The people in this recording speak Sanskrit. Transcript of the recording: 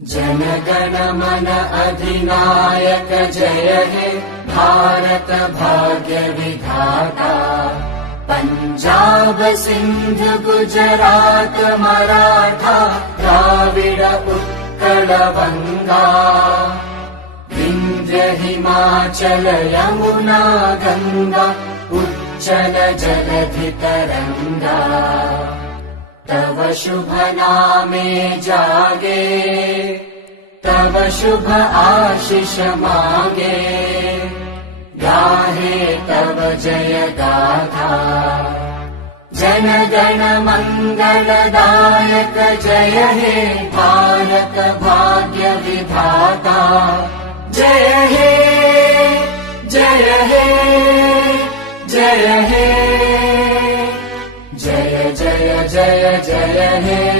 जनगण मन अधिनायक जय हे भारत भाग्य विधाता। पंजाब सिंध गुजरात मराठा द्राविड उत्कल बंगा। विंध्य हिमाचल यमुना गंगा उच्चल जलधि तरंगा। तव शुभ नामे जागे तव शुभ आशीष मागे। गाहे तव जय गाथा जन गण मंगलदायक जय हे भारत भाग्य विधाता। जय हे जय हे जय हे जय जय जय जय हे।